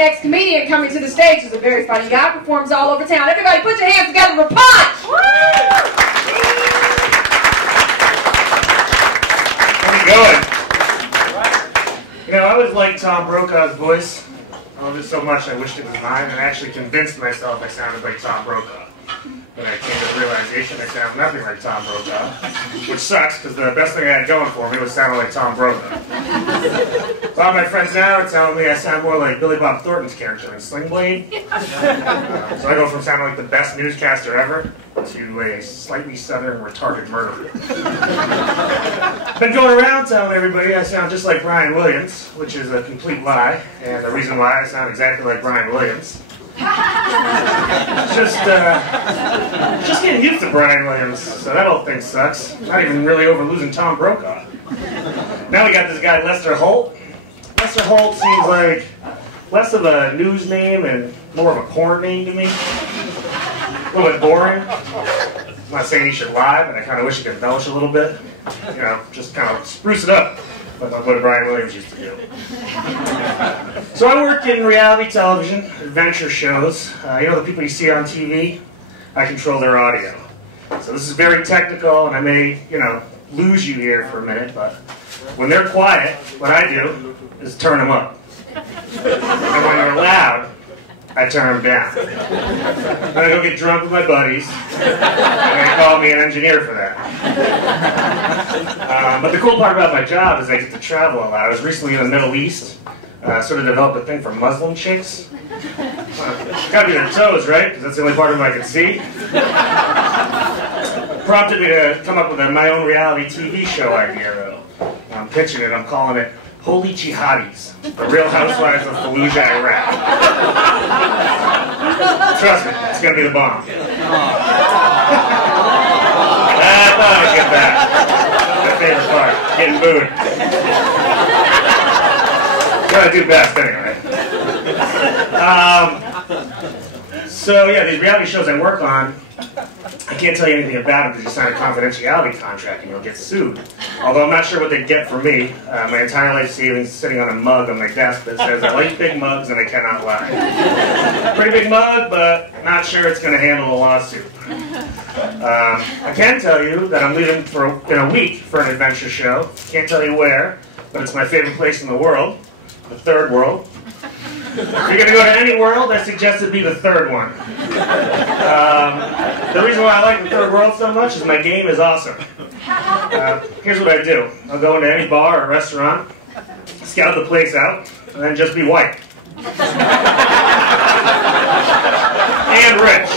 next comedian coming to the stage is a very funny guy, performs all over town. Everybody put your hands together for Ponch! How's it going? You know, I always liked Tom Brokaw's voice. I loved it so much I wished it was mine, and I actually convinced myself I sounded like Tom Brokaw. Then I came to the realization I sound nothing like Tom Brokaw, which sucks because the best thing I had going for me was sounding like Tom Brokaw. A lot of my friends now are telling me I sound more like Billy Bob Thornton's character in Sling Blade. So I go from sounding like the best newscaster ever to a slightly southern retarded murderer. Been going around telling everybody I sound just like Brian Williams, which is a complete lie, and the reason why I sound exactly like Brian Williams. Just getting used to Brian Williams, so that whole thing sucks. Not even really over losing Tom Brokaw. Now we got this guy Lester Holt. Lester Holt seems like less of a news name and more of a porn name to me. A little bit boring. I'm not saying he should lie, but I kind of wish he could embellish a little bit. You know, just kind of spruce it up, like what Brian Williams used to do. So I work in reality television, adventure shows. You know the people you see on TV? I control their audio. So this is very technical, and I may, you know, lose you here for a minute, but when they're quiet, what I do is turn them up. And when they're loud, I turn them down. And I go get drunk with my buddies, and they call me an engineer for that. But the cool part about my job is I get to travel a lot. I was recently in the Middle East, sort of developed a thing for Muslim chicks. Gotta be their toes, right? Because that's the only part of them I can see. Prompted me to come up with my own reality TV show idea, though. I'm pitching it, I'm calling it Holy Jihadis, the Real Housewives of Fallujah, Iraq. Trust me, it's gonna be the bomb. I thought I'd get that. My favorite part, getting booed. Gotta do best anyway. So yeah, these reality shows I work on, I can't tell you anything about them because you sign a confidentiality contract and you'll get sued. Although I'm not sure what they'd get from me. My entire life savings is sitting on a mug on my desk that says, I like big mugs and I cannot lie. Pretty big mug, but not sure it's going to handle a lawsuit. I can tell you that I'm leaving in a week for an adventure show. Can't tell you where, but it's my favorite place in the world, the third world. If you're going to go to any world, I suggest it be the third one. The reason why I like the third world so much is my game is awesome. Here's what I do. I'll go into any bar or restaurant, scout the place out, and then just be white. And rich.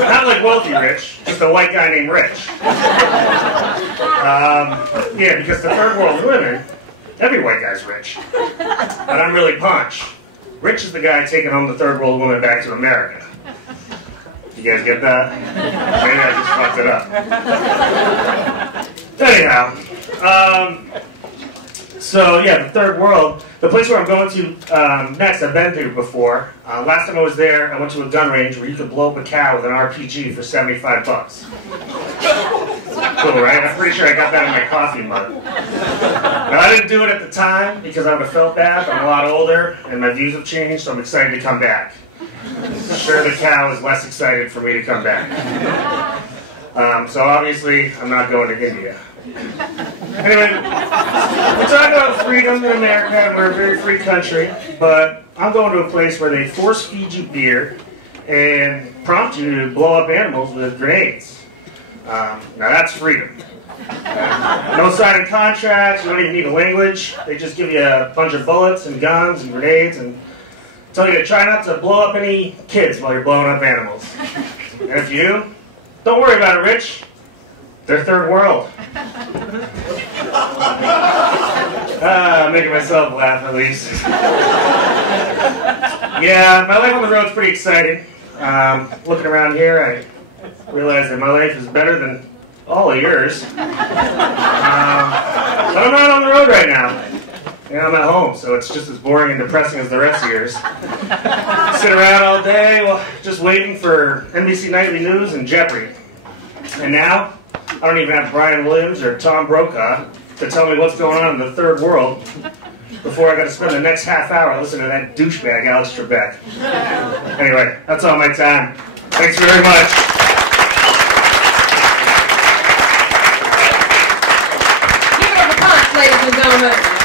Not like wealthy rich, just a white guy named Rich. Yeah, because the third world women, every white guy's rich. But I'm really Ponch. Rich is the guy taking home the third world woman back to America. You guys get that? Maybe I just fucked it up. Anyhow, so yeah, the third world, the place where I'm going to next, I've been to before. Last time I was there, I went to a gun range where you could blow up a cow with an RPG for 75 bucks. Cool, right? I'm pretty sure I got that in my coffee mug. Now, I didn't do it at the time because I would have felt bad. I'm a lot older, and my views have changed, so I'm excited to come back. I'm sure the cow is less excited for me to come back. So obviously, I'm not going to India. Anyway, we talk about freedom in America, and we're a very free country, but I'm going to a place where they force feed you beer and prompt you to blow up animals with grenades. Now that's freedom. No signing contracts, you don't even need a language. They just give you a bunch of bullets and guns and grenades and tell you to try not to blow up any kids while you're blowing up animals. And if you do, don't worry about it, Rich. They're third world. Making myself laugh at least. Yeah, my life on the road's pretty exciting. Looking around here, I realize that my life is better than all of yours. But I'm not on the road right now. And I'm at home, so it's just as boring and depressing as the rest of yours. Sit around all day, well, just waiting for NBC Nightly News and Jeopardy. And now, I don't even have Brian Williams or Tom Brokaw to tell me what's going on in the third world. before I got to spend the next half hour listening to that douchebag Alex Trebek. Anyway, that's all my time. Thanks very much. Give it up for Ponch, ladies and gentlemen.